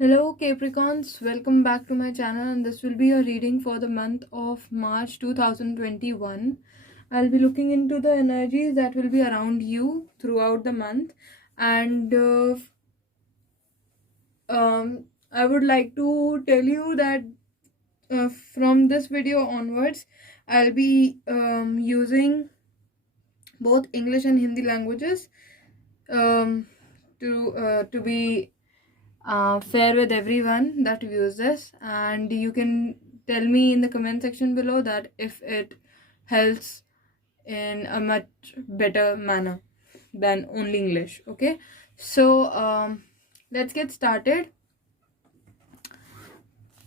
Hello Capricorns, welcome back to my channel, and this will be a reading for the month of March 2021. I'll be looking into the energies that will be around you throughout the month, and I would like to tell you that from this video onwards I'll be using both English and Hindi languages um, to be fair with everyone that views this, and you can tell me in the comment section below that if it helps in a much better manner than only English. Okay, so let's get started.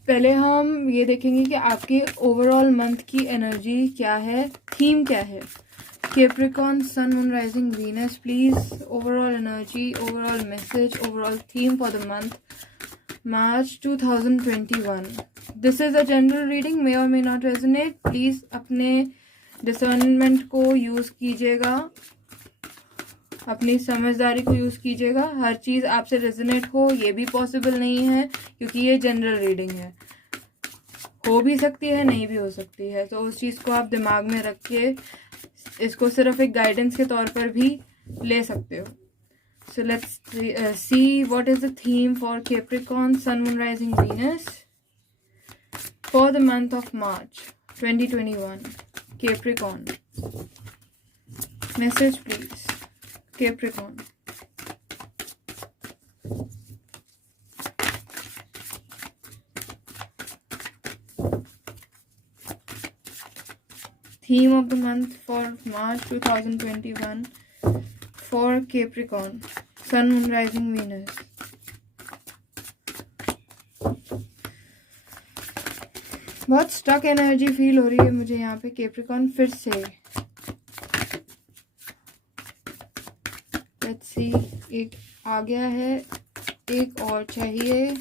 पहले हम ये देखेंगे कि आपके overall month की energy क्या है, theme क्या है. Capricorn, Sun, Moon, Rising, Venus, please. Overall energy, overall message, overall theme for the month March 2021. This is a general reading, may or may not resonate. Please अपने discernment को use कीजिएगा, अपनी समझदारी को यूज़ कीजिएगा. हर चीज़ आपसे रेजोनेट हो ये भी पॉसिबल नहीं है, क्योंकि ये जनरल रीडिंग है. हो भी सकती है, नहीं भी हो सकती है, तो उस चीज़ को आप दिमाग में रख के इसको सिर्फ एक गाइडेंस के तौर पर भी ले सकते हो. So let's see what is the theme for Capricorn, sun, moon, rising, Venus for the month of March 2021. Capricorn, message please. Capricorn, theme of the month for March 2021 for Capricorn, Sun, Moon, Rising, Venus. बहुत stuck energy feel हो रही है मुझे यहाँ पे Capricorn. फिर से let's see, एक आ गया है, एक और चाहिए.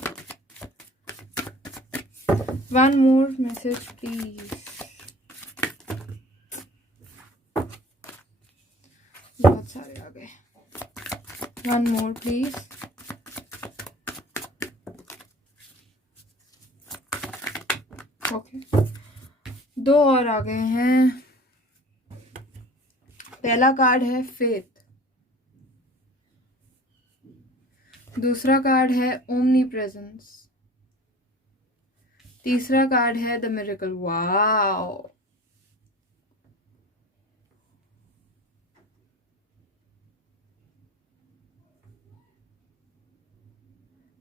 One more message please. बहुत सारे आ गए. One more please. ओके, दो और आ गए हैं. पहला कार्ड है फेथ, दूसरा कार्ड है ओमनी प्रेजेंस, तीसरा कार्ड है the miracle. Wow,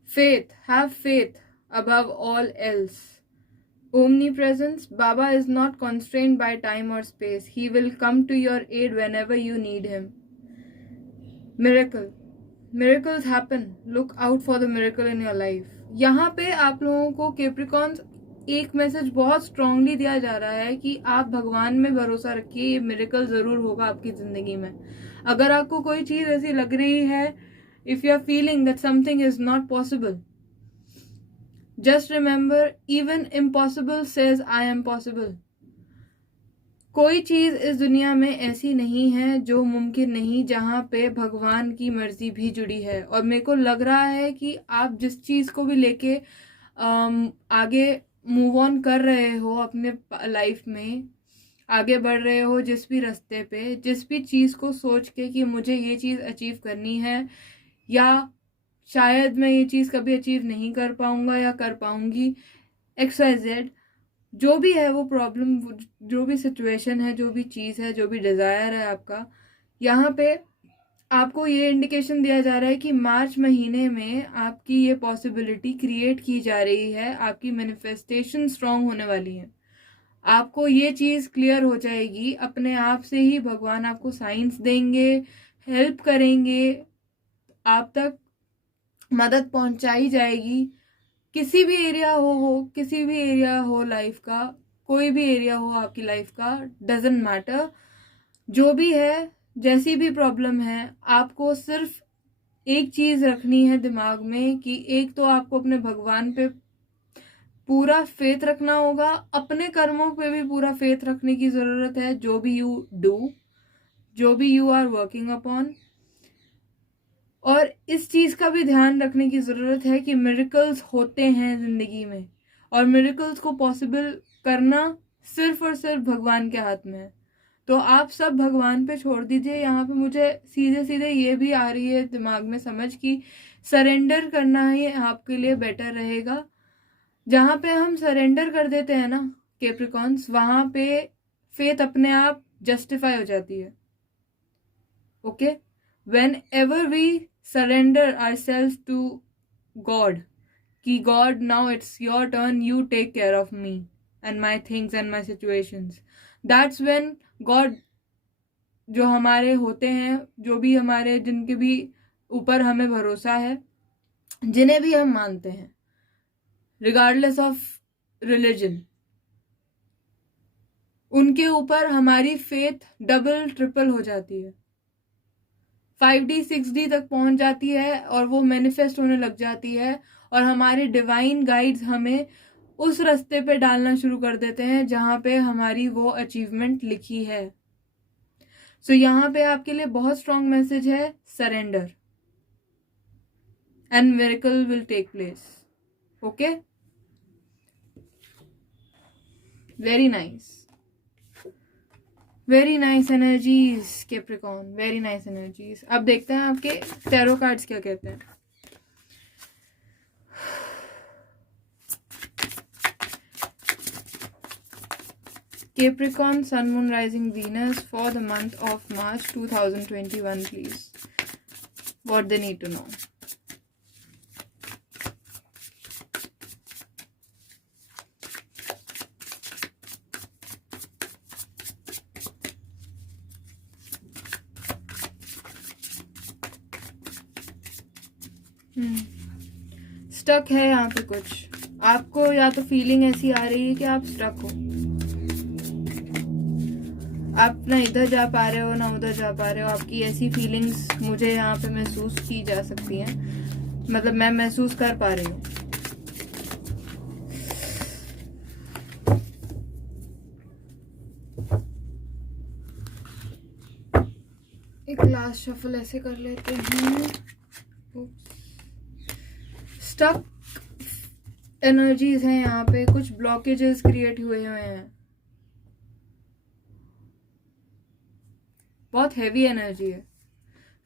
faith, have faith above all else. Omnipresence, Baba is not constrained by time or space. He will come to your aid whenever you need him. Miracle, miracles happen. Look out for the miracle in your life. यहाँ पे आप लोगों को Capricorns एक message बहुत strongly दिया जा रहा है कि आप भगवान में भरोसा रखिए, ये मिरेकल जरूर होगा आपकी जिंदगी में. अगर आपको कोई चीज ऐसी लग रही है, if you are feeling that something is not possible, just remember, even impossible says I am possible. कोई चीज इस दुनिया में ऐसी नहीं है जो मुमकिन नहीं, जहाँ पे भगवान की मर्जी भी जुड़ी है. और मेरे को लग रहा है कि आप जिस चीज को भी लेके आगे मूव ऑन कर रहे हो, अपने लाइफ में आगे बढ़ रहे हो, जिस भी रास्ते पे, जिस भी चीज को सोच के कि मुझे ये चीज अचीव करनी है, या शायद मैं ये चीज़ कभी अचीव नहीं कर पाऊंगा या कर पाऊंगी, XYZ, जो भी है वो प्रॉब्लम, जो भी सिचुएशन है, जो भी चीज़ है, जो भी डिज़ायर है आपका, यहाँ पे आपको ये इंडिकेशन दिया जा रहा है कि मार्च महीने में आपकी ये पॉसिबिलिटी क्रिएट की जा रही है. आपकी मैनिफेस्टेशन स्ट्रांग होने वाली है. आपको ये चीज़ क्लियर हो जाएगी अपने आप से ही. भगवान आपको साइंस देंगे, हेल्प करेंगे, आप तक मदद पहुंचाई जाएगी. किसी भी एरिया हो, किसी भी एरिया हो लाइफ का, कोई भी एरिया हो आपकी लाइफ का, डजंट मैटर. जो भी है, जैसी भी प्रॉब्लम है, आपको सिर्फ एक चीज रखनी है दिमाग में कि एक तो आपको अपने भगवान पे पूरा फेथ रखना होगा, अपने कर्मों पे भी पूरा फेथ रखने की जरूरत है. जो भी यू डू, जो भी यू आर वर्किंग अपॉन, और इस चीज़ का भी ध्यान रखने की ज़रूरत है कि मिरेकल्स होते हैं ज़िंदगी में, और मिरेकल्स को पॉसिबल करना सिर्फ और सिर्फ भगवान के हाथ में है। तो आप सब भगवान पे छोड़ दीजिए। यहाँ पे मुझे सीधे सीधे ये भी आ रही है दिमाग में समझ कि सरेंडर करना ही आपके लिए बेटर रहेगा। जहाँ पे हम सरेंडर कर देते हैं ना कैप्रिकॉन्स, वहाँ पे फेथ अपने आप जस्टिफाई हो जाती है। Okay, whenever we surrender our self to God, कि God now it's your turn, you take care of me and my things and my situations, that's when God जो हमारे होते हैं, जो भी हमारे जिनके भी ऊपर हमें भरोसा है, जिन्हें भी हम मानते हैं रिगार्डलेस ऑफ रिलीजन, उनके ऊपर हमारी फेथ डबल ट्रिपल हो जाती है, 5D 6D तक पहुंच जाती है और वो मैनिफेस्ट होने लग जाती है, और हमारे डिवाइन गाइड्स हमें उस रास्ते पे डालना शुरू कर देते हैं जहां पे हमारी वो अचीवमेंट लिखी है। सो यहाँ पे आपके लिए बहुत स्ट्रॉन्ग मैसेज है, surrender and miracle will take place. Okay, very nice, very nice energies Capricorn, very nice energies. अब देखते हैं आपके टैरो कार्ड्स क्या कहते हैं। Capricorn, Sun, Moon, Rising, Venus for the month of March 2021, please. What they need to know. Stuck है यहाँ पे कुछ। आपको या तो फीलिंग ऐसी आ रही है कि आप स्टक हो, आप ना इधर जा पा रहे हो ना उधर जा पा रहे हो। आपकी ऐसी फीलिंग्स मुझे यहाँ पे महसूस की जा सकती हैं, मतलब मैं महसूस कर पा रही हूँ। एक लास्ट शफल ऐसे कर लेते हैं। स्टक एनर्जीज हैं यहाँ पे, कुछ ब्लॉकेजेस क्रिएट हुए हैं, बहुत हैवी एनर्जी है।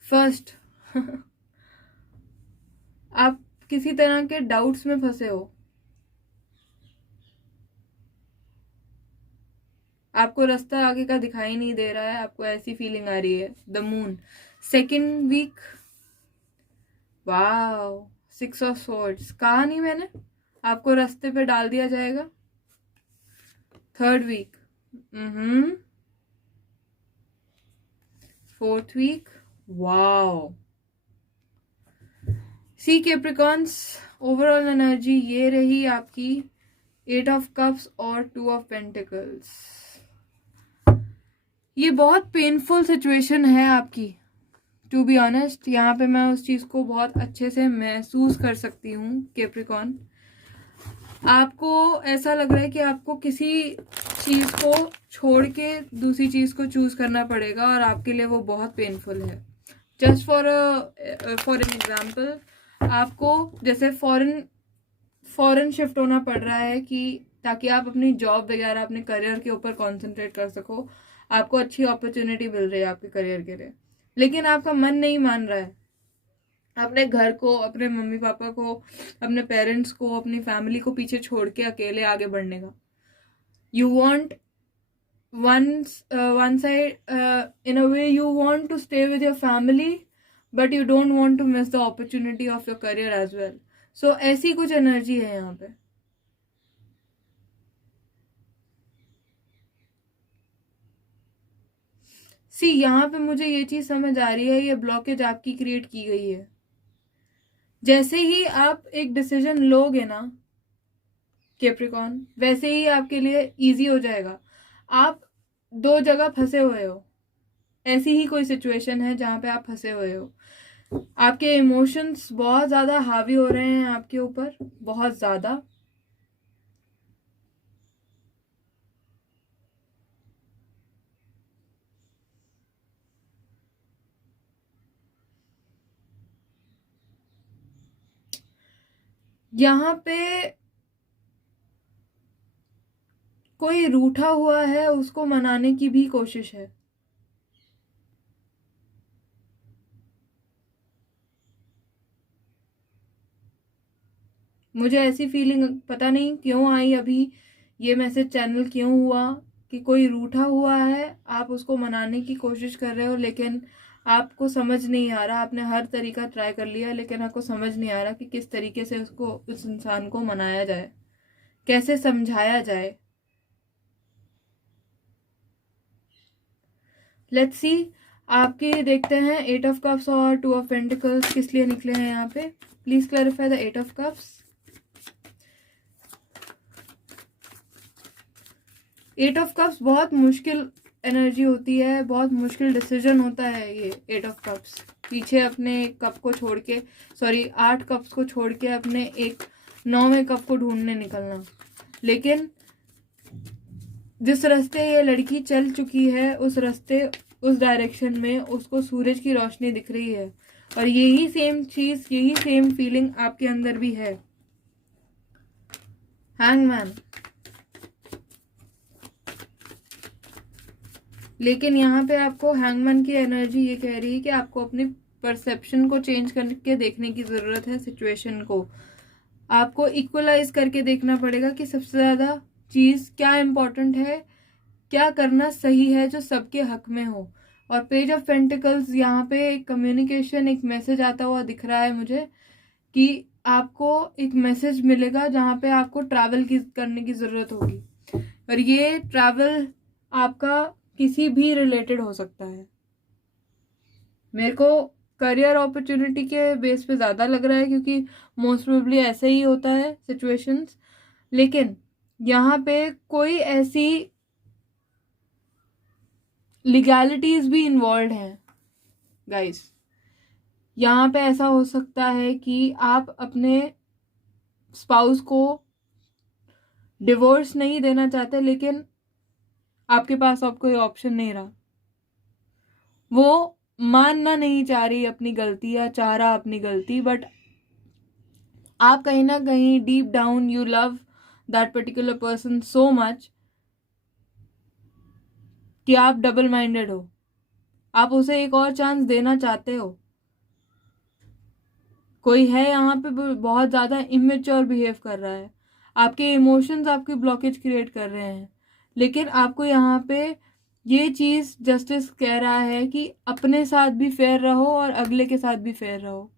फर्स्ट आप किसी तरह के डाउट्स में फंसे हो, आपको रास्ता आगे का दिखाई नहीं दे रहा है, आपको ऐसी फीलिंग आ रही है। The moon, second week, wow, 6 of swords, कहा नहीं मैंने आपको रास्ते पे डाल दिया जाएगा। Third week, fourth week, wow. See Capricorns, overall energy ये रही आपकी 8 ऑफ कप्स और 2 ऑफ पेंटिकल्स। ये बहुत पेनफुल सिचुएशन है आपकी, टू बी ऑनेस्ट। यहाँ पे मैं उस चीज़ को बहुत अच्छे से महसूस कर सकती हूँ कैप्रिकॉर्न। आपको ऐसा लग रहा है कि आपको किसी चीज़ को छोड़ के दूसरी चीज़ को चूज करना पड़ेगा, और आपके लिए वो बहुत पेनफुल है। जस्ट फॉर एन एग्जाम्पल, आपको जैसे फॉरेन शिफ्ट होना पड़ रहा है कि ताकि आप अपनी जॉब वगैरह अपने करियर के ऊपर कंसंट्रेट कर सको। आपको अच्छी अपॉर्चुनिटी मिल रही है आपके करियर के लिए, लेकिन आपका मन नहीं मान रहा है अपने घर को, अपने मम्मी पापा को, अपने पेरेंट्स को, अपनी फैमिली को पीछे छोड़ के अकेले आगे बढ़ने का। You want one side, in a way you want to stay with your family, but you don't want to miss the opportunity of your career as well. So ऐसी कुछ एनर्जी है यहाँ पे। सी यहाँ पे मुझे ये चीज समझ आ रही है, ये ब्लॉकेज आपकी क्रिएट की गई है। जैसे ही आप एक डिसीजन लोगे ना कैप्रिकॉर्न, वैसे ही आपके लिए इजी हो जाएगा। आप दो जगह फंसे हुए हो, ऐसी ही कोई सिचुएशन है जहाँ पे आप फंसे हुए हो। आपके इमोशंस बहुत ज्यादा हावी हो रहे हैं आपके ऊपर, बहुत ज्यादा। यहाँ पे कोई रूठा हुआ है, उसको मनाने की भी कोशिश है। मुझे ऐसी फीलिंग पता नहीं क्यों आई अभी, ये मैसेज चैनल क्यों हुआ कि कोई रूठा हुआ है, आप उसको मनाने की कोशिश कर रहे हो, लेकिन आपको समझ नहीं आ रहा। आपने हर तरीका ट्राई कर लिया, लेकिन आपको समझ नहीं आ रहा कि किस तरीके से उसको, उस इंसान को मनाया जाए, कैसे समझाया जाए। लेट्स सी, आपके देखते हैं 8 ऑफ कप्स और 2 ऑफ पेंटिकल्स किस लिए निकले हैं यहाँ पे। Please clarify the 8 of cups. 8 of cups बहुत मुश्किल एनर्जी होती है, बहुत मुश्किल डिसीजन होता है ये 8 ऑफ कप्स। पीछे अपने कप को छोड़ के, सॉरी 8 कप्स को छोड़ के अपने एक 9वें कप को ढूंढने निकलना। लेकिन जिस रास्ते ये लड़की चल चुकी है, उस रास्ते, उस डायरेक्शन में उसको सूरज की रोशनी दिख रही है, और यही सेम चीज, यही सेम फीलिंग आपके अंदर भी है। हैंगमैन। लेकिन यहाँ पे आपको हैंगमैन की एनर्जी ये कह रही है कि आपको अपनी परसेप्शन को चेंज करके देखने की जरूरत है। सिचुएशन को आपको इक्वलाइज करके देखना पड़ेगा कि सबसे ज्यादा चीज क्या इम्पोर्टेंट है, क्या करना सही है जो सबके हक में हो। और पेज ऑफ पेंटिकल्स, यहाँ पे एक कम्युनिकेशन, एक मैसेज आता हुआ दिख रहा है मुझे कि आपको एक मैसेज मिलेगा जहाँ पे आपको ट्रैवल करने की जरूरत होगी, और ये ट्रैवल आपका किसी भी रिलेटेड हो सकता है। मेरे को करियर अपॉर्चुनिटी के बेस पे ज़्यादा लग रहा है, क्योंकि मोस्ट प्रोबेबली ऐसे ही होता है सिचुएशंस। लेकिन यहाँ पे कोई ऐसी लीगैलिटीज भी इन्वॉल्व हैं गाइस। यहाँ पे ऐसा हो सकता है कि आप अपने स्पाउस को डिवोर्स नहीं देना चाहते, लेकिन आपके पास अब कोई ऑप्शन नहीं रहा। वो मानना नहीं चाह रही अपनी गलती, या चाह रहा अपनी गलती, बट आप कहीं ना कहीं deep down you love that particular person so much कि आप डबल माइंडेड हो, आप उसे एक और चांस देना चाहते हो। कोई है यहाँ पे बहुत ज्यादा इमेच्योर बिहेव कर रहा है, आपके इमोशंस आपकी ब्लॉकेज क्रिएट कर रहे हैं, लेकिन आपको यहाँ पे ये चीज जस्टिस कह रहा है कि अपने साथ भी फेयर रहो और अगले के साथ भी फेयर रहो।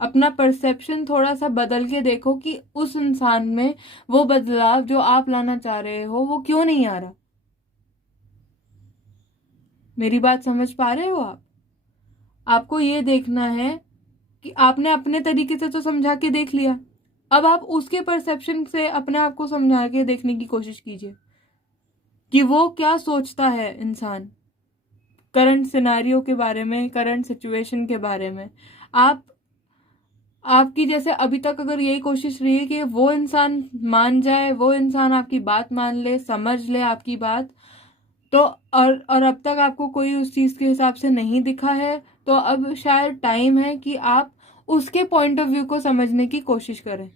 अपना परसेप्शन थोड़ा सा बदल के देखो कि उस इंसान में वो बदलाव जो आप लाना चाह रहे हो वो क्यों नहीं आ रहा। मेरी बात समझ पा रहे हो आप? आपको ये देखना है कि आपने अपने तरीके से तो समझा के देख लिया, अब आप उसके परसेप्शन से अपने आप को समझा के देखने की कोशिश कीजिए कि वो क्या सोचता है इंसान करंट सिनेरियो के बारे में, करंट सिचुएशन के बारे में। आपकी जैसे अभी तक अगर यही कोशिश रही है कि वो इंसान मान जाए, वो इंसान आपकी बात मान ले, समझ ले आपकी बात, तो और अब तक आपको कोई उस चीज के हिसाब से नहीं दिखा है, तो अब शायद टाइम है कि आप उसके पॉइंट ऑफ व्यू को समझने की कोशिश करें।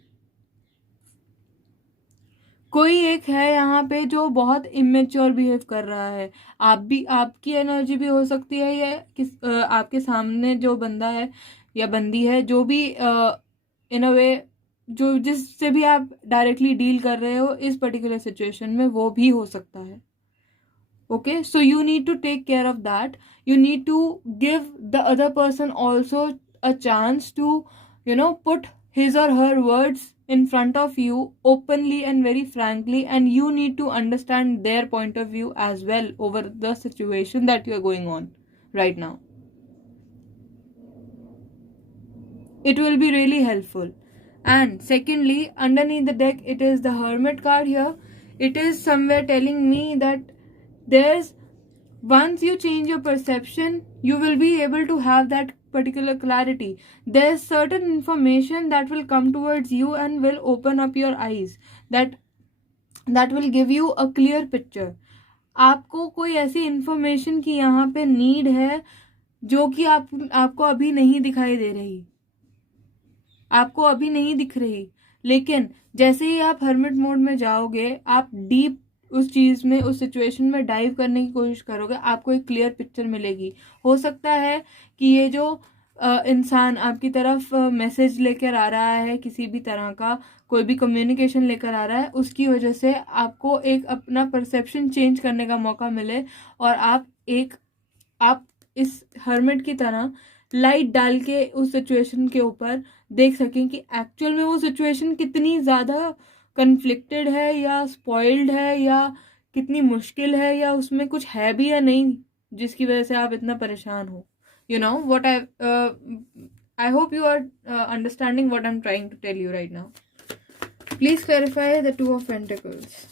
कोई एक है यहाँ पे जो बहुत इमेच्योर बिहेव कर रहा है, आप भी, आपकी एनर्जी भी हो सकती है, या आपके सामने जो बंदा है या बंदी है, जो भी इन अ वे, जो जिससे भी आप डायरेक्टली डील कर रहे हो इस पर्टिकुलर सिचुएशन में, वो भी हो सकता है। Okay, so you need to take care of that. You need to give the other person also a chance to, put his or her words in front of you openly and very frankly, and you need to understand their point of view as well over the situation that you are going on right now. It will be really helpful. And secondly, underneath the deck, it is the Hermit card here. It is somewhere telling me that there's, once you change your perception, you will be able to have that particular clarity. There's certain information that will come towards you and will open up your eyes, that will give you a clear picture. आपको कोई ऐसी information की यहाँ पे need है जो कि आपको अभी नहीं दिखाई दे रही, आपको अभी नहीं दिख रही, लेकिन जैसे ही आप हर्मिट मोड में जाओगे, आप डीप उस चीज़ में, उस सिचुएशन में डाइव करने की कोशिश करोगे, आपको एक क्लियर पिक्चर मिलेगी। हो सकता है कि ये जो इंसान आपकी तरफ मैसेज लेकर आ रहा है, किसी भी तरह का कोई भी कम्युनिकेशन लेकर आ रहा है, उसकी वजह से आपको एक अपना परसेप्शन चेंज करने का मौका मिले और आप इस हर्मिट की तरह लाइट डाल के उस सिचुएशन के ऊपर देख सकें कि एक्चुअल में वो सिचुएशन कितनी ज़्यादा कन्फ्लिक्टेड है या स्पॉइल्ड है या कितनी मुश्किल है या उसमें कुछ है भी या नहीं, जिसकी वजह से आप इतना परेशान हो। You know what I hope you are understanding what I'm trying to tell you right now. Please clarify the Two of Pentacles.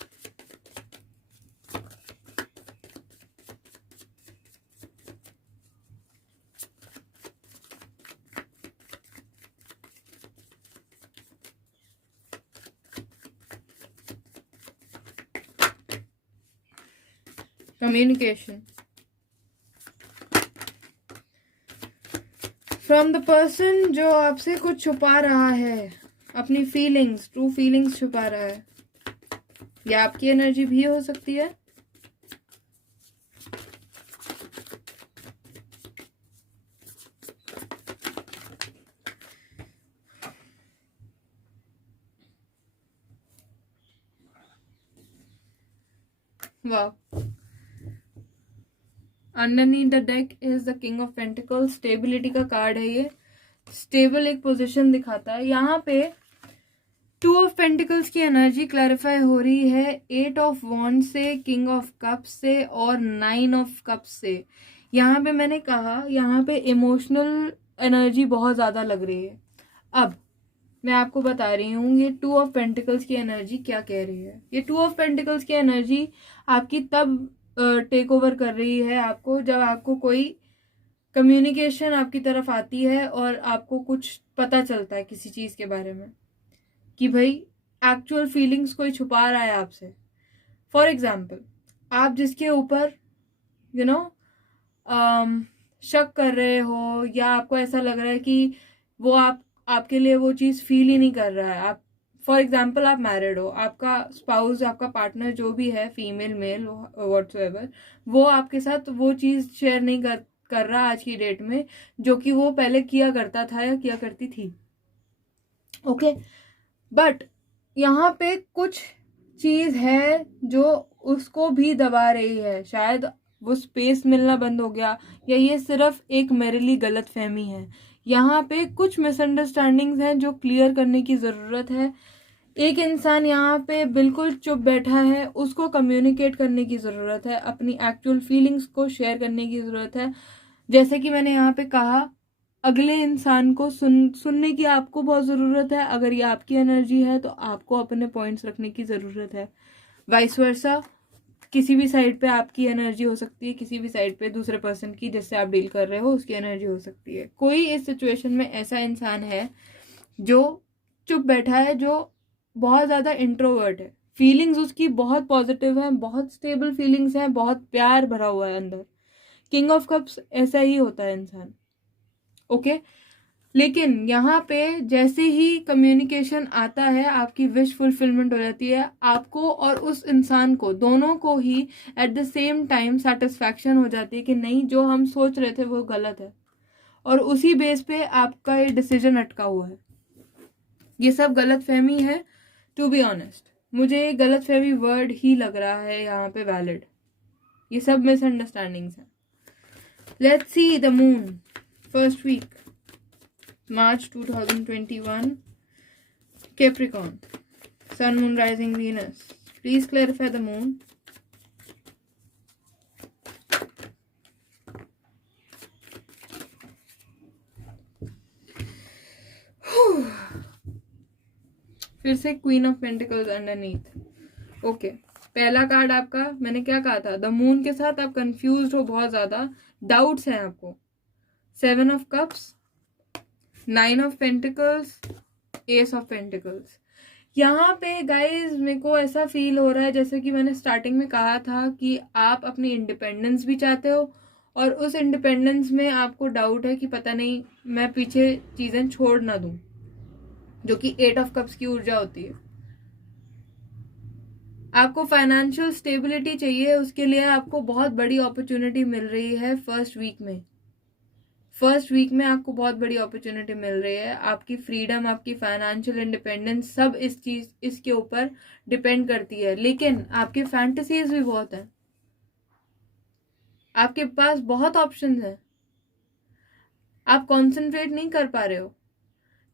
Communication. From the person जो आपसे कुछ छुपा रहा है, अपनी फीलिंग्स, ट्रू फीलिंग्स छुपा रहा है, या आपकी एनर्जी भी हो सकती है। वाह, underneath the deck is the king of pentacles. Stability का कार्ड है ये, स्टेबल एक पोजीशन दिखाता है। यहाँ पे टू ऑफ पेंटिकल्स की एनर्जी क्लैरिफाई हो रही है 8 ऑफ वॉन्ड से, किंग ऑफ कप्स से और 9 ऑफ कप्स से। यहाँ पे मैंने कहा, यहाँ पे इमोशनल एनर्जी बहुत ज़्यादा लग रही है। अब मैं आपको बता रही हूँ ये टू ऑफ पेंटिकल्स की एनर्जी क्या कह रही है। ये टू ऑफ पेंटिकल्स की एनर्जी आपकी तब टेक ओवर कर रही है आपको, जब आपको कोई कम्युनिकेशन आपकी तरफ आती है और आपको कुछ पता चलता है किसी चीज़ के बारे में कि भाई एक्चुअल फीलिंग्स कोई छुपा रहा है आपसे। फॉर एग्जाम्पल, आप जिसके ऊपर यू नो शक कर रहे हो या आपको ऐसा लग रहा है कि वो आपके लिए वो चीज़ फील ही नहीं कर रहा है। आप फॉर एग्जाम्पल, आप मैरिड हो, आपका स्पाउस, आपका पार्टनर जो भी है, फीमेल मेल व्हाटसोएवर, वो आपके साथ वो चीज़ शेयर नहीं कर रहा आज की डेट में जो कि वो पहले किया करता था या किया करती थी। ओके, बट यहाँ पे कुछ चीज़ है जो उसको भी दबा रही है। शायद वो स्पेस मिलना बंद हो गया, या ये सिर्फ एक मेरे लिए गलत फहमी है। यहाँ पे कुछ मिसअंडरस्टैंडिंग्स हैं जो क्लियर करने की ज़रूरत है। एक इंसान यहाँ पे बिल्कुल चुप बैठा है, उसको कम्युनिकेट करने की ज़रूरत है, अपनी एक्चुअल फीलिंग्स को शेयर करने की ज़रूरत है। जैसे कि मैंने यहाँ पे कहा, अगले इंसान को सुनने की आपको बहुत ज़रूरत है। अगर ये आपकी एनर्जी है तो आपको अपने पॉइंट्स रखने की ज़रूरत है। वाइस वर्सा, किसी भी साइड पे आपकी एनर्जी हो सकती है, किसी भी साइड पे दूसरे पर्सन की जिससे आप डील कर रहे हो उसकी एनर्जी हो सकती है। कोई इस सिचुएशन में ऐसा इंसान है जो चुप बैठा है, जो बहुत ज़्यादा इंट्रोवर्ट है, फीलिंग्स उसकी बहुत पॉजिटिव हैं, बहुत स्टेबल फीलिंग्स हैं, बहुत प्यार भरा हुआ है अंदर। किंग ऑफ कप्स ऐसा ही होता है इंसान। ओके, लेकिन यहाँ पे जैसे ही कम्युनिकेशन आता है, आपकी विश फुलफिलमेंट हो जाती है। आपको और उस इंसान को, दोनों को ही at the same time satisfaction हो जाती है कि नहीं, जो हम सोच रहे थे वो गलत है, और उसी बेस पे आपका ये डिसीजन अटका हुआ है। ये सब गलत फहमी है। टू बी ऑनेस्ट, मुझे ये गलत फहमी वर्ड ही लग रहा है यहाँ पे वैलिड। ये सब मिसअंडरस्टैंडिंग्स हैं। Let's see the moon first week March 2021, Capricorn, Sun, Moon, Rising, Venus. Please clarify the moon. फिर से queen of pentacles underneath. Okay, पहला कार्ड आपका, मैंने क्या कहा था, द मून के साथ आप कंफ्यूज्ड हो, बहुत ज़्यादा डाउट्स हैं आपको। 7 of cups, 9 of pentacles, S of pentacles. यहाँ पे गाइज मेरे को ऐसा फील हो रहा है जैसे कि मैंने स्टार्टिंग में कहा था कि आप अपनी इंडिपेंडेंस भी चाहते हो, और उस इंडिपेंडेंस में आपको डाउट है कि पता नहीं मैं पीछे चीज़ें छोड़ ना दूँ। जो कि 8 ऑफ कप्स की ऊर्जा होती है। आपको फाइनेंशियल स्टेबिलिटी चाहिए, उसके लिए आपको बहुत बड़ी अपॉर्चुनिटी मिल रही है फर्स्ट वीक में। फर्स्ट वीक में आपको बहुत बड़ी अपॉर्चुनिटी मिल रही है। आपकी फ्रीडम, आपकी फाइनेंशियल इंडिपेंडेंस सब इसके ऊपर डिपेंड करती है। लेकिन आपके फैंटेसीज भी बहुत हैं, आपके पास बहुत ऑप्शंस हैं, आप कंसंट्रेट नहीं कर पा रहे हो।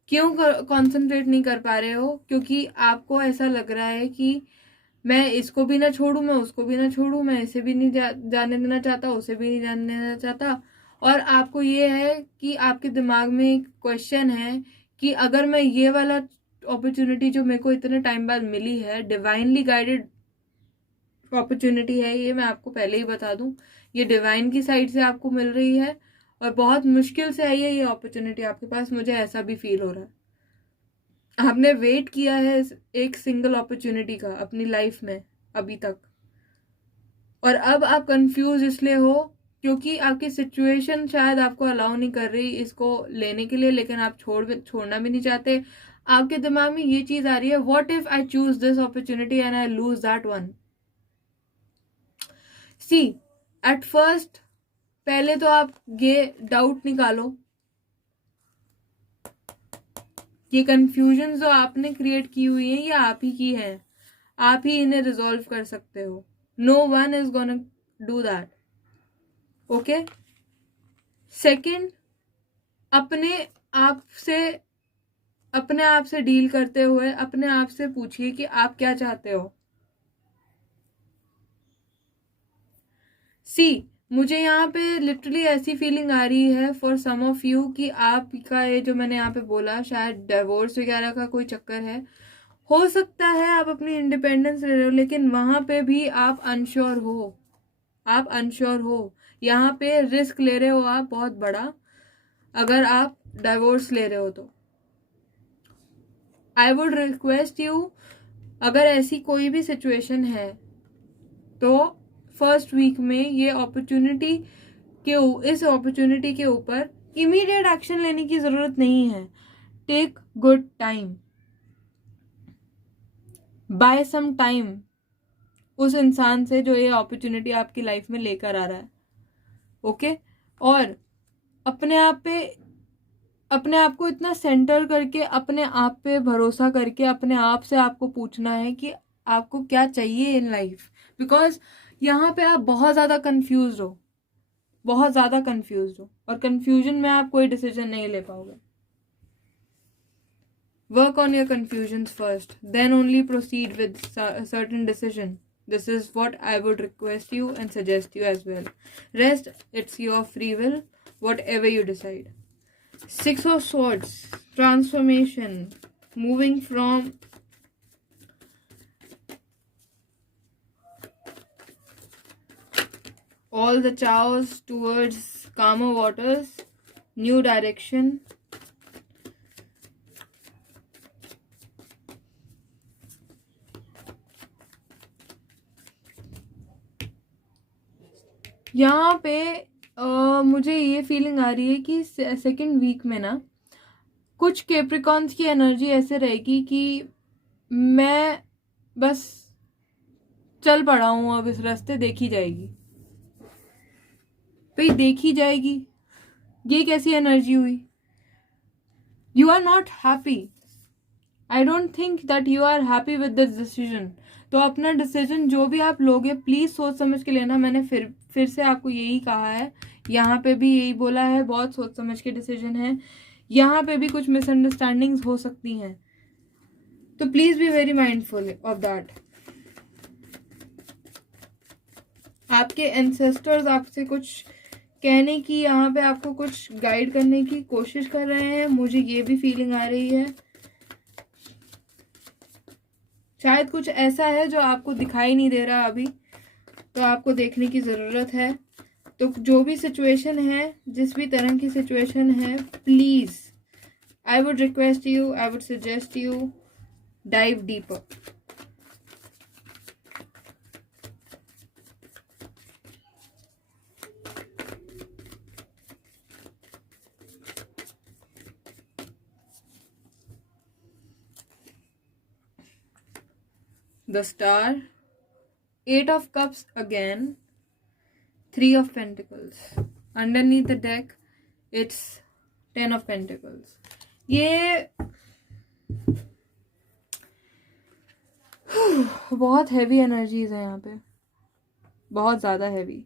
क्यों कंसंट्रेट नहीं कर पा रहे हो? क्योंकि आपको ऐसा लग रहा है कि मैं इसको भी ना छोड़ूं, मैं उसको भी ना छोड़ूं, मैं इसे भी नहीं जाने देना चाहता, उसे भी नहीं जाने देना चाहता। और आपको ये है कि आपके दिमाग में एक क्वेश्चन है कि अगर मैं ये वाला अपॉर्चुनिटी जो मेरे को इतने टाइम बाद मिली है, डिवाइनली गाइडेड अपॉर्चुनिटी है ये, मैं आपको पहले ही बता दूं, ये डिवाइन की साइड से आपको मिल रही है और बहुत मुश्किल से आई है ये अपॉर्चुनिटी आपके पास। मुझे ऐसा भी फील हो रहा है, आपने वेट किया है एक सिंगल अपॉर्चुनिटी का अपनी लाइफ में अभी तक, और अब आप कंफ्यूज इसलिए हो क्योंकि आपकी सिचुएशन शायद आपको अलाउ नहीं कर रही इसको लेने के लिए, लेकिन आप छोड़ना भी नहीं चाहते। आपके दिमाग में ये चीज आ रही है, what if I choose this opportunity and I lose that one. See, at first पहले तो आप ये डाउट निकालो, ये कंफ्यूजन जो आपने क्रिएट की हुई है ये आप ही की है, आप ही इन्हें रिजॉल्व कर सकते हो। No one is gonna do that. Okay. Second, अपने आप से डील करते हुए अपने आप से पूछिए कि आप क्या चाहते हो। सी, मुझे यहाँ पे लिटरली ऐसी फीलिंग आ रही है फॉर सम ऑफ यू कि आपका ये जो मैंने यहाँ पे बोला शायद डिवोर्स वगैरह का कोई चक्कर है। हो सकता है आप अपनी इंडिपेंडेंस ले रहे हो, लेकिन वहां पे भी आप अनश्योर हो, आप अनश्योर हो। यहाँ पे रिस्क ले रहे हो आप बहुत बड़ा, अगर आप डिवोर्स ले रहे हो तो। आई वुड रिक्वेस्ट यू, अगर ऐसी कोई भी सिचुएशन है तो फर्स्ट वीक में ये अपॉर्चुनिटी इस अपॉर्चुनिटी के ऊपर इमीडिएट एक्शन लेने की जरूरत नहीं है। Take good time, buy some time उस इंसान से जो ये अपॉर्चुनिटी आपकी लाइफ में लेकर आ रहा है। ओके। और अपने आप को इतना सेंटर करके, अपने आप पे भरोसा करके, अपने आप से आपको पूछना है कि आपको क्या चाहिए इन लाइफ। बिकॉज यहाँ पे आप बहुत ज्यादा कंफ्यूज हो, बहुत ज्यादा कंफ्यूज हो, और कंफ्यूजन में आप कोई डिसीजन नहीं ले पाओगे। Work on your confusion first, then only proceed with certain decision. This is what I would request you and suggest you as well. Rest, it's your free will, whatever you decide. Six of Swords, transformation, moving from all the chaos towards calmer waters, new direction. यहाँ पे मुझे ये feeling आ रही है कि second week में ना कुछ कैप्रिकॉन्स की एनर्जी ऐसे रहेगी कि मैं बस चल पड़ा हूं, अब इस रास्ते देखी जाएगी, भाई देखी जाएगी, ये कैसी एनर्जी हुई? You are not happy, I don't think that you are happy with this decision. तो अपना डिसीजन जो भी आप लोगे प्लीज सोच समझ के लेना। मैंने फिर से आपको यही कहा है, यहाँ पे भी यही बोला है, बहुत सोच समझ के डिसीजन है। यहाँ पे भी कुछ मिसअंडरस्टैंडिंग्स हो सकती हैं, तो please be very mindful of that. आपके एंसेस्टर्स आपसे कुछ कहने की, यहाँ पे आपको कुछ गाइड करने की कोशिश कर रहे हैं, मुझे ये भी फीलिंग आ रही है। शायद कुछ ऐसा है जो आपको दिखाई नहीं दे रहा अभी, तो आपको देखने की जरूरत है। तो जो भी सिचुएशन है, जिस भी तरह की सिचुएशन है, please I would request you, I would suggest you, dive deeper. the Star, Eight of Cups again, Three of Pentacles. Underneath the deck, it's Ten of Pentacles. ये बहुत हैवी एनर्जीज है यहाँ पे, बहुत ज़्यादा हैवी.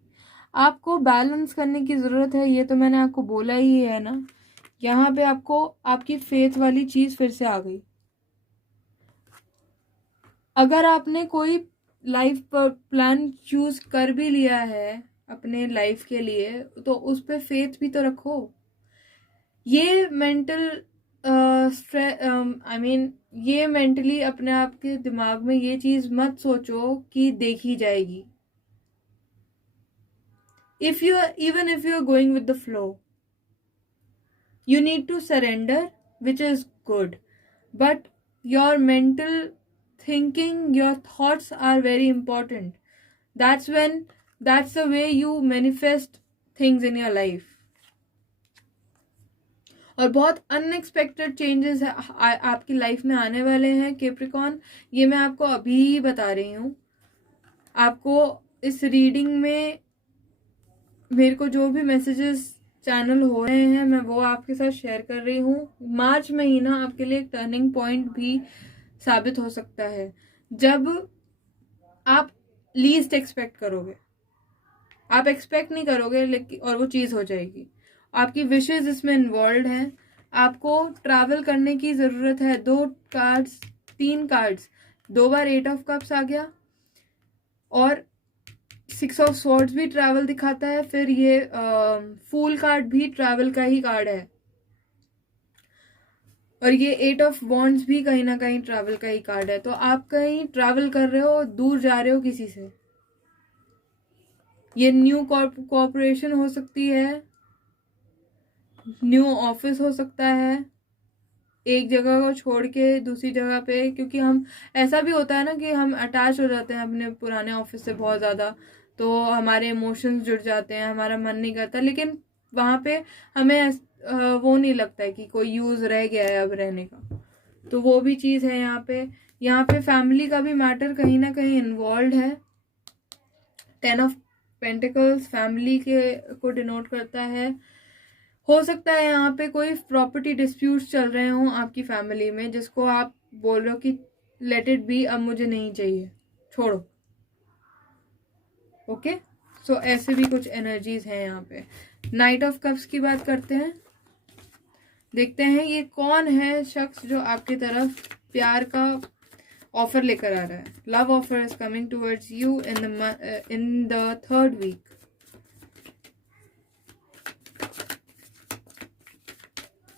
आपको balance करने की ज़रूरत है, ये तो मैंने आपको बोला ही है ना. यहाँ पे आपको आपकी फेथ वाली चीज़ फिर से आ गई. अगर आपने कोई लाइफ प्लान चूज कर भी लिया है अपने लाइफ के लिए, तो उस पर फेथ भी तो रखो. ये मेंटल ये मेंटली अपने आप के दिमाग में ये चीज मत सोचो कि देखी जाएगी. if you are going with the flow, you need to surrender, which is good, but your mental thinking, your thoughts are very important. That's the way you manifest things in your life. और बहुत unexpected changes आपकी life में आने वाले हैं Capricorn. ये मैं आपको अभी बता रही हूँ. आपको इस रीडिंग में मेरे को जो भी मैसेजेस चैनल हो रहे हैं, मैं वो आपके साथ शेयर कर रही हूँ. मार्च महीना आपके लिए एक टर्निंग पॉइंट भी साबित हो सकता है, जब आप लीस्ट एक्सपेक्ट करोगे. आप एक्सपेक्ट नहीं करोगे लेकिन और वो चीज़ हो जाएगी. आपकी विशेस इसमें इन्वॉल्व हैं. आपको ट्रैवल करने की ज़रूरत है. 3 कार्ड्स 2 बार 8 ऑफ कप्स आ गया और 6 ऑफ स्वॉर्ड्स भी ट्रैवल दिखाता है. फिर ये फूल कार्ड भी ट्रैवल का ही कार्ड है, और ये 8 ऑफ वॉन्ड्स भी कहीं ना कहीं ट्रैवल का ही कार्ड है. तो आप कहीं ट्रैवल कर रहे हो, दूर जा रहे हो किसी से. ये न्यू कॉर्पोरेशन हो सकती है, न्यू ऑफिस हो सकता है, एक जगह को छोड़ के दूसरी जगह पे. क्योंकि हम ऐसा भी होता है ना कि हम अटैच हो जाते हैं अपने पुराने ऑफिस से बहुत ज़्यादा, तो हमारे इमोशंस जुड़ जाते हैं, हमारा मन नहीं करता, लेकिन वहाँ पे हमें वो नहीं लगता है कि कोई यूज़ रह गया है अब रहने का. तो वो भी चीज़ है यहाँ पे. यहाँ पे फैमिली का भी मैटर कहीं ना कहीं इन्वॉल्व है. 10 ऑफ पेंटिकल्स फैमिली के को डिनोट करता है. हो सकता है यहाँ पे कोई प्रॉपर्टी डिस्प्यूट्स चल रहे हों आपकी फैमिली में, जिसको आप बोल रहे हो कि लेट इट बी, अब मुझे नहीं चाहिए, छोड़ो. ओके, सो ऐसे भी कुछ एनर्जीज हैं यहाँ पे. नाइट ऑफ कप्स की बात करते हैं. देखते हैं ये कौन है शख्स जो आपकी तरफ प्यार का ऑफर लेकर आ रहा है. Love offer is coming towards you in the 3rd week.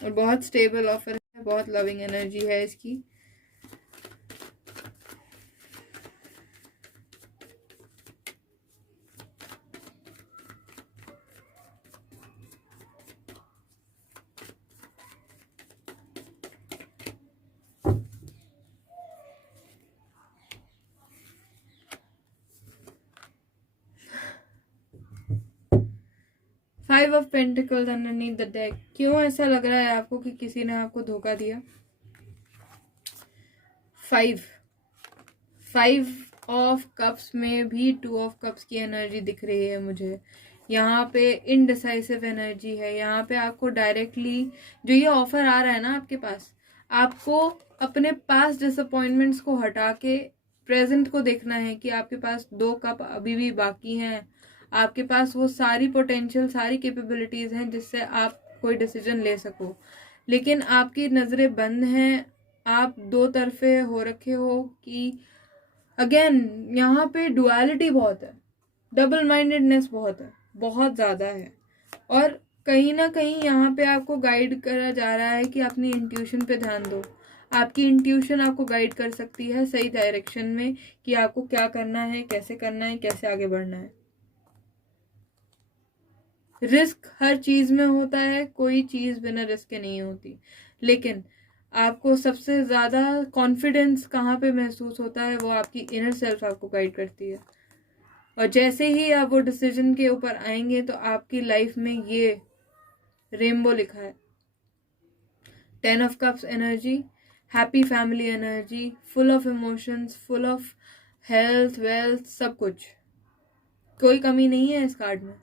और बहुत स्टेबल ऑफर है, बहुत लविंग एनर्जी है इसकी. Five of pentacles underneath the deck. क्यों ऐसा लग रहा है आपको कि किसी ने आपको धोखा दिया? 5 ऑफ कप्स में भी 2 ऑफ कप्स की एनर्जी दिख रही है मुझे. यहाँ पे इनडिसाइसिव एनर्जी है. यहाँ पे आपको डायरेक्टली जो ये ऑफर आ रहा है ना आपके पास, आपको अपने पास डिसअपॉइंटमेंट्स को हटा के प्रेजेंट को देखना है कि आपके पास 2 कप अभी भी बाकी हैं. आपके पास वो सारी पोटेंशियल, सारी कैपेबिलिटीज़ हैं जिससे आप कोई डिसीजन ले सको, लेकिन आपकी नज़रें बंद हैं. आप 2 तरफे हो रखे हो कि अगेन यहाँ पे डुअलिटी बहुत है, डबल माइंडेडनेस बहुत है, बहुत ज़्यादा है. और कहीं ना कहीं यहाँ पे आपको गाइड करा जा रहा है कि अपनी इंट्यूशन पे ध्यान दो. आपकी इंट्यूशन आपको गाइड कर सकती है सही डायरेक्शन में कि आपको क्या करना है, कैसे करना है, कैसे आगे बढ़ना है. रिस्क हर चीज़ में होता है, कोई चीज़ बिना रिस्क के नहीं होती. लेकिन आपको सबसे ज़्यादा कॉन्फिडेंस कहाँ पे महसूस होता है, वो आपकी इनर सेल्फ आपको गाइड करती है. और जैसे ही आप वो डिसीजन के ऊपर आएंगे तो आपकी लाइफ में ये रेनबो लिखा है. 10 of cups energy, happy family energy, full of emotions, full of health wealth, सब कुछ, कोई कमी नहीं है इस कार्ड में।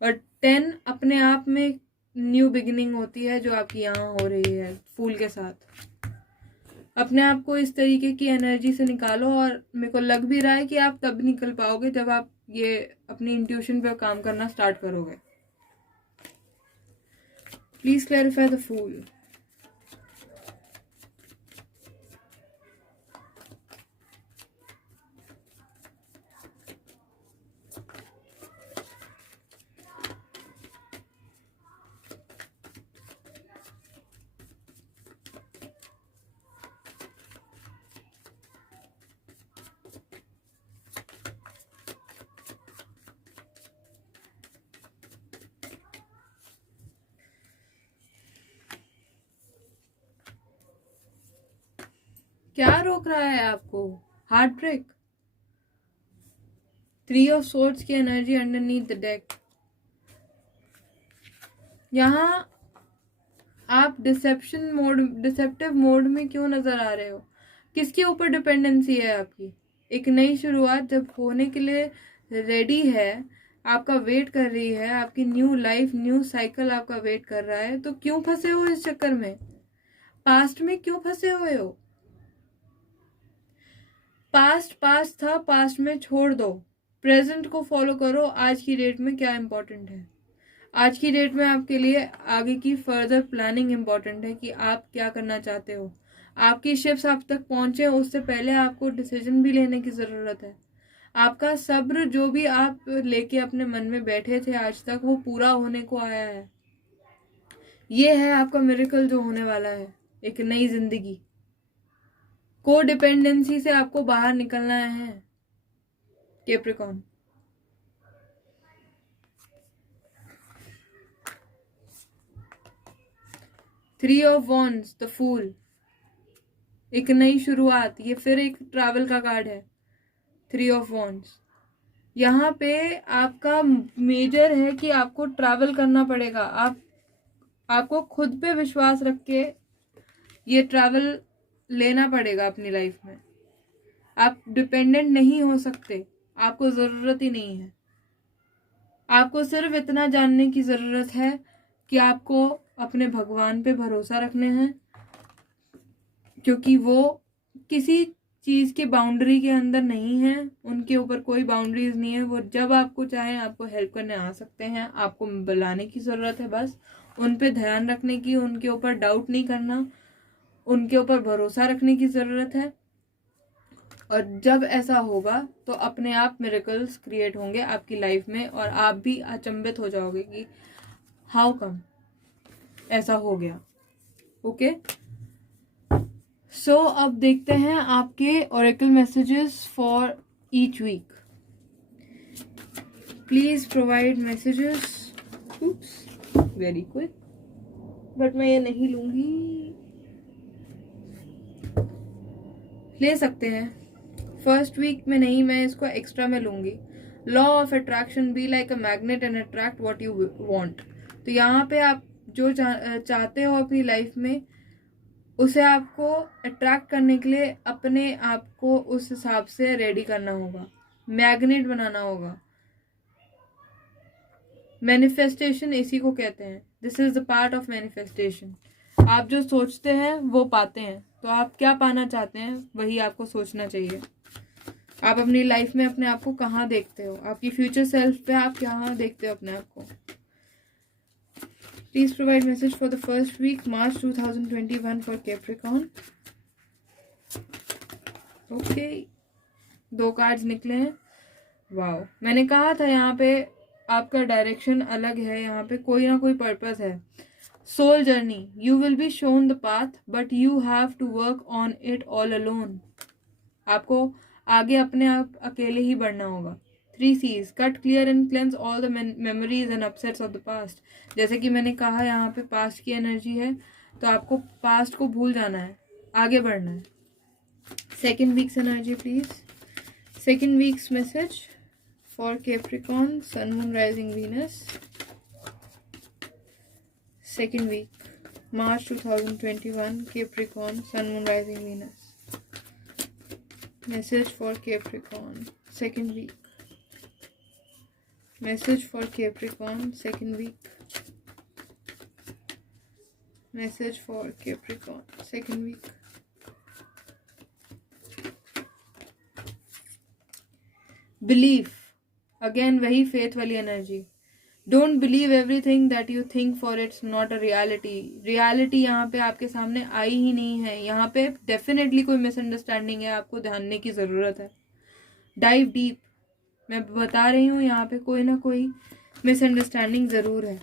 और 10 अपने आप में न्यू बिगिनिंग होती है जो आपकी यहाँ हो रही है फूल के साथ। अपने आप को इस तरीके की एनर्जी से निकालो, और मेरे को लग भी रहा है कि आप तब निकल पाओगे जब आप ये अपनी इंट्यूशन पे काम करना स्टार्ट करोगे। Please clarify the fool. क्या रोक रहा है आपको? हार्ट ब्रेक, 3 ऑफ सोर्ड्स की एनर्जी अंडरनीथ द डेक। यहाँ आप डिसेप्टिव मोड में क्यों नजर आ रहे हो? किसके ऊपर डिपेंडेंसी है आपकी? एक नई शुरुआत जब होने के लिए रेडी है, आपका वेट कर रही है, आपकी न्यू लाइफ, न्यू साइकिल आपका वेट कर रहा है, तो क्यों फंसे हो इस चक्कर में? पास्ट में क्यों फंसे हुए हो? पास्ट था, पास्ट में छोड़ दो, प्रेजेंट को फॉलो करो। आज की डेट में क्या इंपॉर्टेंट है? आज की डेट में आपके लिए आगे की फर्दर प्लानिंग इंपॉर्टेंट है कि आप क्या करना चाहते हो। आपकी शिप्स आप तक पहुंचे उससे पहले आपको डिसीजन भी लेने की ज़रूरत है। आपका सब्र जो भी आप लेके अपने मन में बैठे थे आज तक, वो पूरा होने को आया है। ये है आपका मिरेकल जो होने वाला है, एक नई जिंदगी। को डिपेंडेंसी से आपको बाहर निकलना है Capricorn. Three of wands, the fool, एक नई शुरुआत। ये फिर एक ट्रैवल का कार्ड है, 3 ऑफ वॉन्ड्स। यहाँ पे आपका मेजर है कि आपको ट्रैवल करना पड़ेगा। आपको खुद पे विश्वास रख के ये ट्रैवल लेना पड़ेगा अपनी लाइफ में। आप डिपेंडेंट नहीं हो सकते, आपको ज़रूरत ही नहीं है। आपको सिर्फ इतना जानने की ज़रूरत है कि आपको अपने भगवान पे भरोसा रखने हैं, क्योंकि वो किसी चीज़ के बाउंड्री के अंदर नहीं है, उनके ऊपर कोई बाउंड्रीज नहीं है। वो जब आपको चाहे आपको हेल्प करने आ सकते हैं, आपको बुलाने की ज़रूरत है बस। उन पे ध्यान रखने की, उनके ऊपर डाउट नहीं करना, उनके ऊपर भरोसा रखने की ज़रूरत है। और जब ऐसा होगा तो अपने आप मिरेकल्स क्रिएट होंगे आपकी लाइफ में, और आप भी अचंभित हो जाओगे कि हाउ कम ऐसा हो गया। ओके, सो अब देखते हैं आपके oracle messages for each week. Please provide messages. Very quick, but मैं ये नहीं लूंगी। ले सकते हैं, फर्स्ट वीक में नहीं, मैं इसको एक्स्ट्रा में लूंगी। Law of attraction, be like a magnet and attract what you want. तो यहाँ पे आप जो चाहते हो अपनी लाइफ में, उसे आपको अट्रैक्ट करने के लिए अपने आप को उस हिसाब से रेडी करना होगा, मैग्नेट बनाना होगा। मैनिफेस्टेशन इसी को कहते हैं, this is the part of manifestation. आप जो सोचते हैं वो पाते हैं। तो आप क्या पाना चाहते हैं वही आपको सोचना चाहिए। आप अपनी लाइफ में अपने आप को कहाँ देखते हो, आपकी फ्यूचर सेल्फ पे आप कहाँ देखते हो अपने आप को। Please provide message for the first week March 2021 for Capricorn. Okay, 2 cards निकले हैं। वाओ, मैंने कहा था यहाँ पे आपका डायरेक्शन अलग है, यहाँ पे कोई ना कोई पर्पस है। Soul journey, you will be shown the path but you have to work on it all alone. आपको आगे अपने आप अकेले ही बढ़ना होगा। 3 C's, cut, clear and cleanse all the memories and upsets of the past. जैसे कि मैंने कहा यहाँ पे पास्ट की एनर्जी है, तो आपको पास्ट को भूल जाना है, आगे बढ़ना है। Second weeks energy please. Second weeks message for Capricorn, sun, moon, rising, Venus. Second week, March 2021, Capricorn, Sun, Moon, Rising, Venus. Message for Capricorn, second week. Message for Capricorn, second week. Message for Capricorn, second week. Belief. Again वही faith वाली energy. Don't believe everything that you think, for it's not a reality. Reality यहाँ पे आपके सामने आई ही नहीं है. यहाँ पे definitely कोई misunderstanding है, आपको ध्यान की ज़रूरत है. Dive deep. मैं बता रही हूँ यहाँ पे कोई ना कोई misunderstanding ज़रूर है.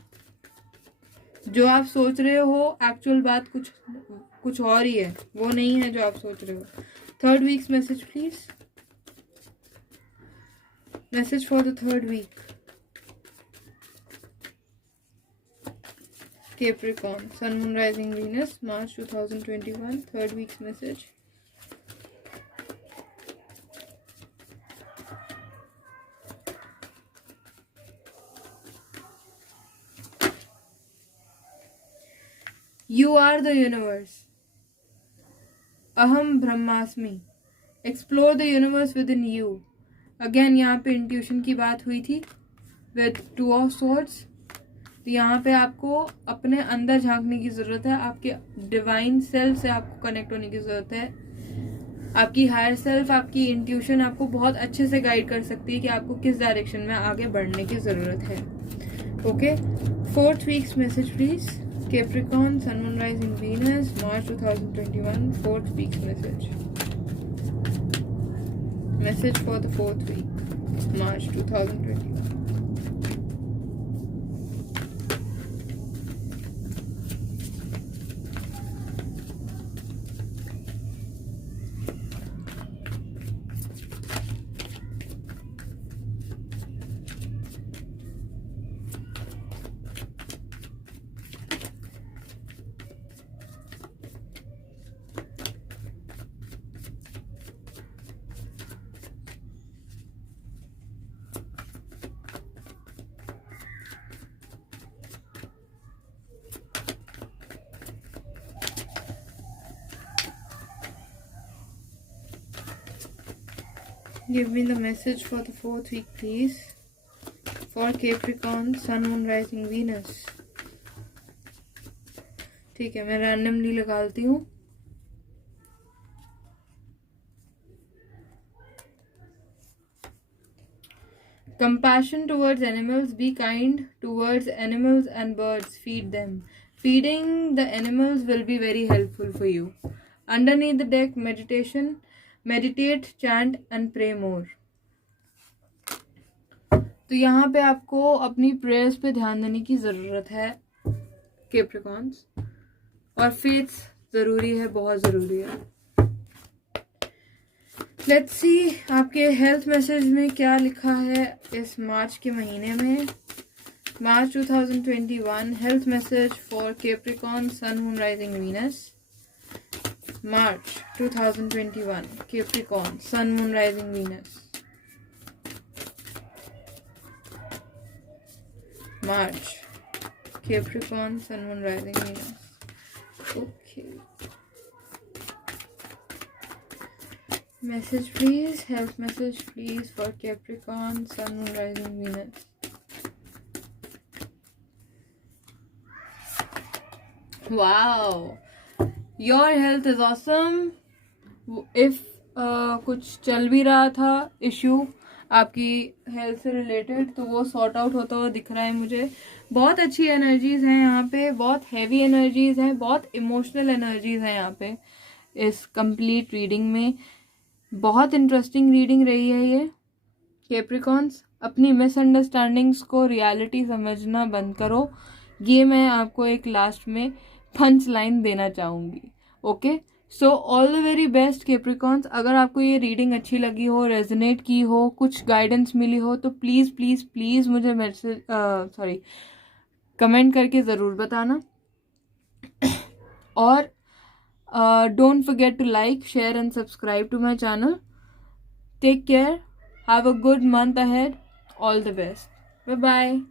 जो आप सोच रहे हो एक्चुअल बात कुछ और ही है, वो नहीं है जो आप सोच रहे हो. Third weeks message please. Message for the third week. Capricorn, Sun, Moon, Rising, Venus, March 2021, third week's message. You are the universe. Aham Brahmasmi. Explore the universe within you. Again यहाँ पे intuition की बात हुई थी with two of swords. तो यहाँ पे आपको अपने अंदर झांकने की ज़रूरत है. आपके डिवाइन सेल्फ से आपको कनेक्ट होने की ज़रूरत है. आपकी हायर सेल्फ, आपकी इंट्यूशन आपको बहुत अच्छे से गाइड कर सकती है कि आपको किस डायरेक्शन में आगे बढ़ने की ज़रूरत है. Okay. Fourth weeks message please. Capricorn, Sun, Moon, Rising, Venus, March 2021, fourth week's message. Message for the fourth week, March 2021. Give me the message for the fourth week, please. For Capricorn, Sun, Moon, Rising, Venus. ठीक है, मैं randomly लगाती हूँ. Compassion towards animals. Be kind towards animals and birds. Feed them. Feeding the animals will be very helpful for you. Underneath the deck, meditation. Meditate, chant and pray more. तो यहाँ पे आपको अपनी प्रेयर्स पे ध्यान देने की ज़रूरत है कैप्रिकॉर्न्स. और फेथ ज़रूरी है, बहुत ज़रूरी है. लेट्स सी आपके हेल्थ मैसेज में क्या लिखा है इस मार्च के महीने में. March 2021 health message for Capricorn, sun, moon, rising, Venus. March 2021, Capricorn, Sun, Moon, Rising, Venus. March, Capricorn, Sun, Moon, Rising, Venus. Okay. Message please, health message please for Capricorn, Sun, Moon, Rising, Venus. Wow. Your health is awesome. If कुछ चल भी रहा था issue आपकी health से related, तो वो sort out होता हुआ दिख रहा है मुझे. बहुत अच्छी एनर्जीज हैं यहाँ पे, बहुत हैवी एनर्जीज हैं, बहुत इमोशनल एनर्जीज हैं यहाँ पे इस कंप्लीट रीडिंग में. बहुत इंटरेस्टिंग रीडिंग रही है ये. कैप्रिकॉर्न्स, अपनी मिसअंडरस्टैंडिंग्स को रियलिटी समझना बंद करो. ये मैं आपको एक लास्ट में पंच लाइन देना चाहूँगी. Okay, so all the very best Capricorns. अगर आपको ये रीडिंग अच्छी लगी हो, रेजोनेट की हो, कुछ गाइडेंस मिली हो, तो प्लीज़ प्लीज़ प्लीज़ मुझे मैसेज कमेंट करके ज़रूर बताना. और don't forget to like, share and subscribe to my channel. Take care. Have a good month ahead. All the best. Bye bye.